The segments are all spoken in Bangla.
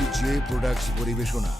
এটি জে প্রোডাক্টস পরিবেশনা।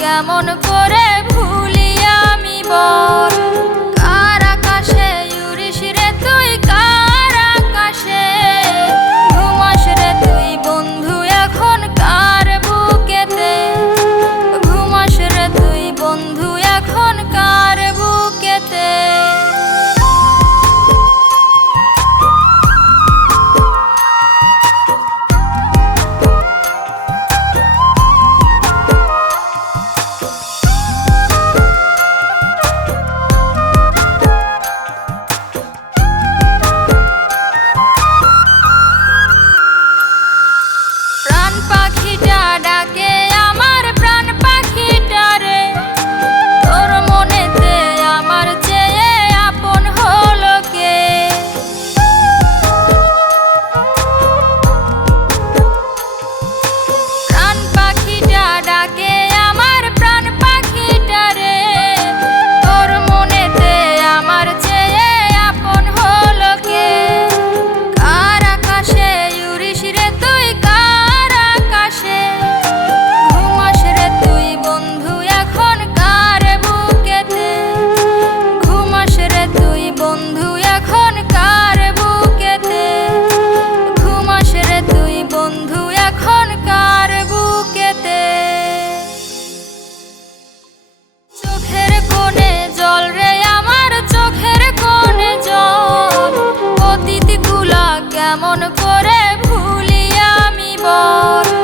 কেমন করে ভুলি আমি বল, কার আকাশে উড়িস রে তুই, কার আকাশে ঘুমাস রে তুই বন্ধু এখন কার বুকেতে, ঘুমাস রে তুই বন্ধু এখন কার বুকেতে। পাখিটা ডাকে আমার প্রাণ পাখিটা রে, তোর মনেতে আমার চেয়ে আপন হলো কে। প্রাণ পাখিটা ডাকে আমার প্রাণ পাখিটা রে, তোর মনেতে আমার চেয়ে আপন হলো কে। কার আকাশে উড়িস রে তুই, কার আকাশে ঘুমাস রে তুই বন্ধু এখন কার বুকেতে, ঘুমাস রে তুই বন্ধু এখন কার বুকেতে, ঘুমাস রে তুই বন্ধু এখন কার বুকেতে। চোখের কোণে জল রে আমার চোখের কোণে জল, অতীতগুলা কেমন করে ভুলি আমি বল।